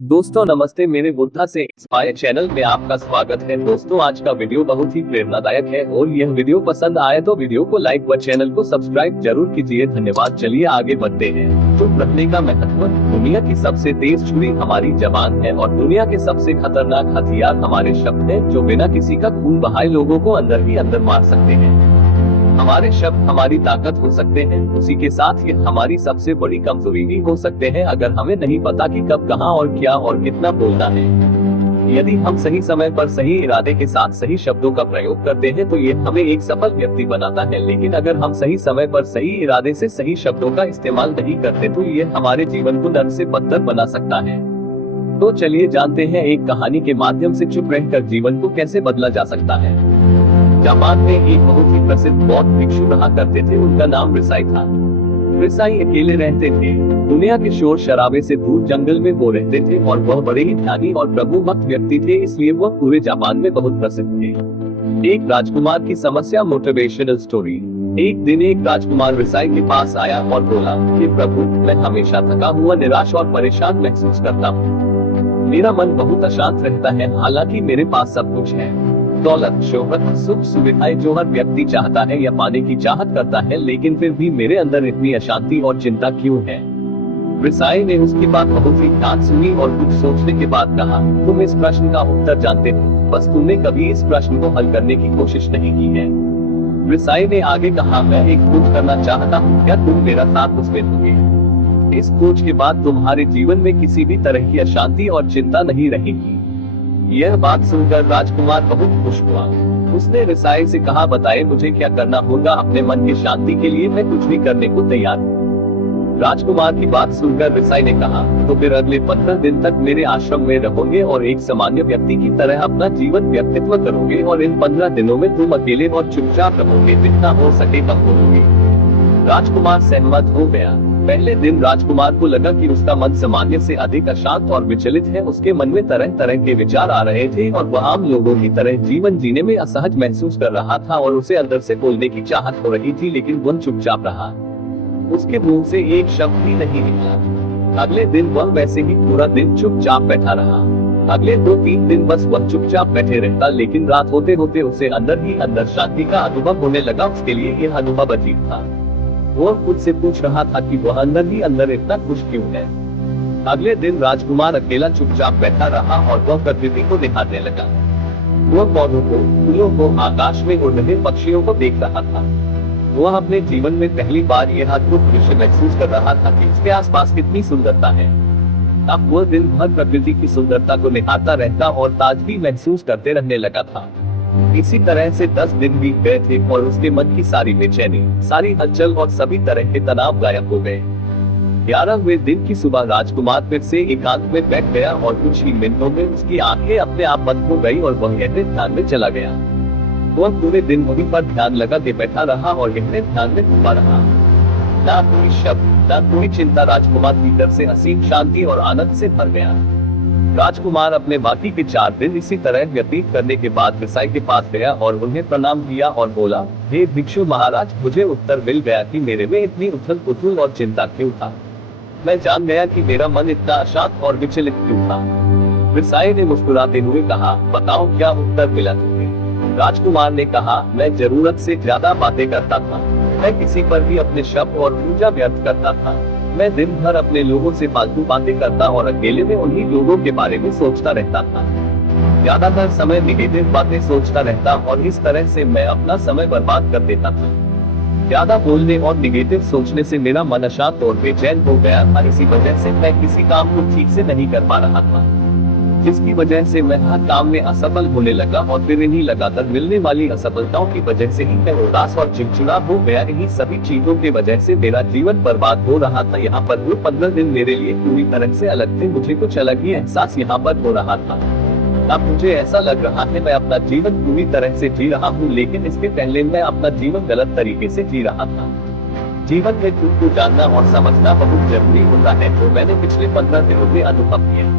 दोस्तों नमस्ते, मेरे बुद्धा से इंस्पायर चैनल में आपका स्वागत है। दोस्तों आज का वीडियो बहुत ही प्रेरणादायक है और यह वीडियो पसंद आए तो वीडियो को लाइक व चैनल को सब्सक्राइब जरूर कीजिए। धन्यवाद। चलिए आगे बढ़ते हैं। चुप रखने का महत्व। दुनिया की सबसे तेज छुरी हमारी जबान है और दुनिया के सबसे खतरनाक हथियार हमारे शब्द हैं, जो बिना किसी का खून बहाए लोगों को अंदर ही अंदर मार सकते हैं। हमारे शब्द हमारी ताकत हो सकते हैं, उसी के साथ ये हमारी सबसे बड़ी कमजोरी भी हो सकते हैं, अगर हमें नहीं पता कि कब, कहां और क्या और कितना बोलना है। यदि हम सही समय पर सही इरादे के साथ सही शब्दों का प्रयोग करते हैं तो ये हमें एक सफल व्यक्ति बनाता है, लेकिन अगर हम सही समय पर सही इरादे से सही शब्दों का इस्तेमाल नहीं करते तो ये हमारे जीवन को नर्क से बदतर बना सकता है। तो चलिए जानते हैं एक कहानी के माध्यम से चुप रहकर जीवन को कैसे बदला जा सकता है। जापान में एक बहुत ही प्रसिद्ध बौद्ध भिक्षु रहा करते थे। उनका नाम रिसाई था। रिसाई अकेले रहते थे। दुनिया के शोर शराबे से दूर जंगल में वो रहते थे और वह बड़े ही ध्यानी और प्रभु भक्त व्यक्ति थे, इसलिए वह पूरे जापान में बहुत प्रसिद्ध थे। एक राजकुमार की समस्या। Motivational story. एक दिन एक राजकुमार रिसाई के पास आया और बोला, हे प्रभु, मैं हमेशा थका हुआ, निराश और परेशान महसूस करता हूँ। मेरा मन बहुत अशांत रहता है, हालांकि मेरे पास सब कुछ है, दौलत, शोहरत, सुख सुविधाएं जो हर व्यक्ति चाहता है या पाने की चाहत करता है, लेकिन फिर भी मेरे अंदर इतनी अशांति और चिंता क्यों है। रिसाई ने उसकी बात बहुत ही ध्यान सुनी और कुछ सोचने के बाद कहा, तुम इस प्रश्न का उत्तर जानते हो, बस तुमने कभी इस प्रश्न को हल करने की कोशिश नहीं की है। रिसाई ने आगे कहा, मैं एक खोज करना चाहता हूँ, क्या तुम मेरा साथ उसमें दोगे? इस खोज के बाद तुम्हारे जीवन में किसी भी तरह की अशांति और चिंता नहीं रहेगी। यह बात सुनकर राजकुमार बहुत खुश हुआ। उसने रिसाई से कहा, बताए मुझे क्या करना होगा, अपने मन की शांति के लिए मैं कुछ भी करने को तैयार हूँ। राजकुमार की बात सुनकर रिसाई ने कहा, तो फिर अगले 15 दिन तक मेरे आश्रम में रहोगे और एक सामान्य व्यक्ति की तरह अपना जीवन व्यक्तित्व करोगे, और इन 15 दिनों में तुम अकेले और चुपचाप रहोगे, जितना हो सके कम बोलोगे। राजकुमार सहमत हो गया। पहले दिन राजकुमार को लगा कि उसका मन सामान्य से अधिक अशांत और विचलित है। उसके मन में तरह तरह के विचार आ रहे थे और वह आम लोगों की तरह जीवन जीने में असहज महसूस कर रहा था और उसे अंदर से बोलने की चाहत हो रही थी, लेकिन वह चुपचाप रहा। उसके मुंह से एक शब्द भी नहीं निकला। अगले दिन वह वैसे ही पूरा दिन चुपचाप बैठा रहा। अगले 2-3 दिन बस वह चुपचाप बैठे रहता, लेकिन रात होते होते उसे अंदर ही अंदर शांति का अनुभव होने लगा। उसके लिए यह अनुभव अजीब था। वह खुद से पूछ रहा था कि वह अंदर ही अंदर इतना खुश क्यों है। अगले दिन राजकुमार अकेला चुपचाप बैठा रहा और वह प्रकृति को निहारने लगा। वह पौधों को, फूलों को, आकाश में उड़ रहे पक्षियों को देख रहा था। वह अपने जीवन में पहली बार यह अद्भुत दृश्य महसूस कर रहा था कि उसके आसपास कितनी सुंदरता है। अब वह दिन भर प्रकृति की सुंदरता को निहारता रहता और ताजगी महसूस करते रहने लगा था। इसी तरह से 10 दिन बीत गए थे और उसके मन की सारी बेचैनी, सारी हलचल और सभी तरह के तनाव गायब हो गए। 11वें दिन की सुबह राजकुमार फिर से एकांत में बैठ गया और कुछ ही मिनटों में उसकी आंखें अपने आप बंद हो गई और वह गहरे ध्यान में चला गया। वह पूरे दिन वहीं पर ध्यान लगा के बैठा रहा और गहरे ध्यान में डूबा रहा। ना कोई शब्द, ना कोई चिंता। राजकुमार भीतर से असीम शांति और आनंद से भर गया। राजकुमार अपने बाकी के 4 दिन इसी तरह व्यतीत करने के बाद रिसाई के पास गया और उन्हें प्रणाम किया और बोला, हे भिक्षु महाराज, मुझे उत्तर मिल गया कि मेरे में इतनी उथल पुथल और चिंता क्यों था। मैं जान गया कि मेरा मन इतना अशांत और विचलित क्यों था। रिसाई ने मुस्कुराते हुए कहा, बताओ क्या उत्तर मिला तुम्हें? राजकुमार ने कहा, मैं जरूरत से ज्यादा बातें करता था। मैं किसी पर भी अपने शब्द और ऊर्जा व्यर्थ करता था। मैं दिन भर अपने लोगों से फालतू बातें करता और अकेले में उन्हीं लोगों के बारे में सोचता रहता था। ज्यादातर समय निगेटिव बातें सोचता रहता और इस तरह से मैं अपना समय बर्बाद कर देता था। ज्यादा बोलने और निगेटिव सोचने से मेरा मन अशांत और बेचैन हो गया था। इसी वजह से मैं किसी काम को ठीक से नहीं कर पा रहा था, जिसकी वजह से मैं हर काम में असफल होने लगा और फिर इन्हीं लगातार मिलने वाली असफलताओं की वजह से ही मैं उदास और चिड़चिड़ा हो गया। इन्हीं सभी चीजों की वजह से मेरा जीवन बर्बाद हो रहा था। यहाँ पर वो 15 दिन मेरे लिए पूरी तरह से अलग थे। मुझे कुछ अलग ही एहसास यहाँ पर हो रहा था। अब मुझे ऐसा लग रहा है मैं अपना जीवन पूरी तरह से जी रहा हूँ, लेकिन इसके पहले मैं अपना जीवन गलत तरीके से जी रहा था। जीवन में खुद को जानना और समझना बहुत जरूरी होता है, जो मैंने पिछले 15 दिनों में अनुभव किया।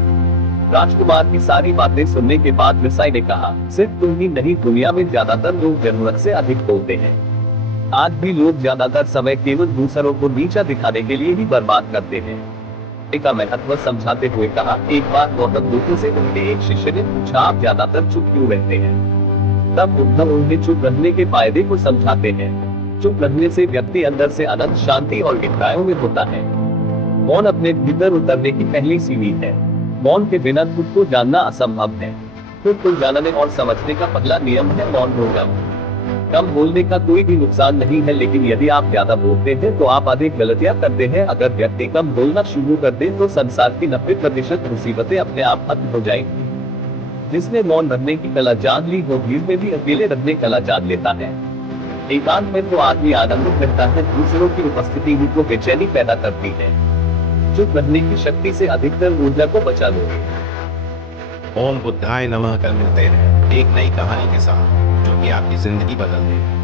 राजकुमार की सारी बातें सुनने के बाद रिसाई ने कहा, सिर्फ तुम ही नहीं, दुनिया में ज्यादातर लोग जरूरत से अधिक बोलते हैं। आज भी लोग ज्यादातर समय केवल दूसरों को नीचा दिखाने के लिए ही बर्बाद करते हैं। का महत्व समझाते हुए कहा, एक बार गौतम बुद्ध से उनके एक शिष्य ने पूछा, आप ज्यादातर चुप क्यों रहते हैं? तब उद्धव उन्हें चुप रहने के फायदे को समझाते हैं। चुप रहने से व्यक्ति अंदर से अनंत शांति और गहराइयों में होता है। मौन अपने भीतर उतरने की पहली सीढ़ी है। मौन के बिना खुद को जानना असंभव है। खुद को जानने और समझने का पहला नियम है मौन हो जाओ। कम बोलने का कोई भी नुकसान नहीं है, लेकिन यदि आप ज्यादा बोलते हैं तो आप अधिक गलतियां करते हैं। अगर व्यक्ति कम बोलना शुरू कर दे तो संसार की 90% मुसीबतें अपने आप खत्म हो जाएंगी। जिसने मौन रहने की कला जान ली वो भीड़ में भी अकेले रहने कला जान लेता है। एकांत में तो आदमी आनंदित रहता है, दूसरों की उपस्थिति उनको बेचैनी पैदा करती है। चुप रहने की शक्ति से अधिकतर ऊर्जा को बचा लो। ओम बुद्धाय नमः। कल मिलते हैं एक नई कहानी के साथ जो कि आपकी जिंदगी बदल दे।